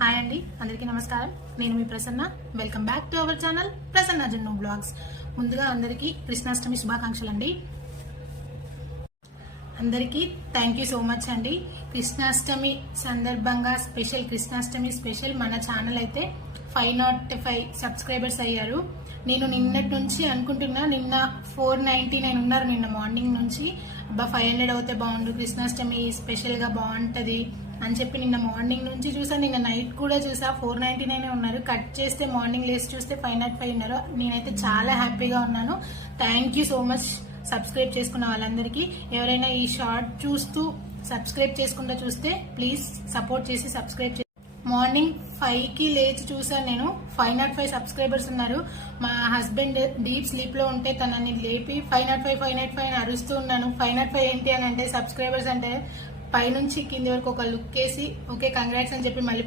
Hi అండి, అందరికీ నమస్కారం. నేను మీ Prasanna. Welcome back to our channel Prasanna Jannu blogs. ముందుగా అందరికీ కృష్ణాష్టమి శుభాకాంక్షలు అండి. అందరికీ థ్యాంక్ యూ సో మచ్ అండి. కృష్ణాష్టమి సందర్భంగా కృష్ణాష్టమి స్పెషల్ మన ఛానల్ అయితే 505 సబ్స్క్రైబర్స్ అయ్యారు. నేను నిన్నటి నుంచి అనుకుంటున్నా, నిన్న 499 ఉన్నారు. నిన్న మార్నింగ్ నుంచి 500 అవుతే బాగుండు, కృష్ణాష్టమి స్పెషల్ గా బాగుంటది అని చెప్పి నిన్న మార్నింగ్ నుంచి చూసా. నిన్న నైట్ కూడా చూసా, 499 ఉన్నారు. కట్ చేస్తే మార్నింగ్ లేసి చూస్తే 505 ఉన్నారు. నేనైతే చాలా హ్యాపీగా ఉన్నాను. Thank you so much subscribe చేసుకున్న వాళ్ళందరికీ. ఎవరైనా ఈ షార్ట్ చూస్తూ సబ్స్క్రైబ్ చేసుకుంటూ చూస్తే ప్లీజ్ సపోర్ట్ చేసి సబ్స్క్రైబ్ చేసి. మార్నింగ్ 5కి లేచి చూసాను నేను, 505 సబ్స్క్రైబర్స్ ఉన్నారు. మా హస్బెండ్ డీప్ స్లీప్ లో ఉంటే తనని లేపి 505 అని అరుస్తూ ఉన్నాను. 505 ఏంటి అని అంటే సబ్స్క్రైబర్స్ అంటే పైనుంచి కింది వరకు ఒక లుక్ వేసి ఓకే కంగ్రాట్స్ అని చెప్పి మళ్ళీ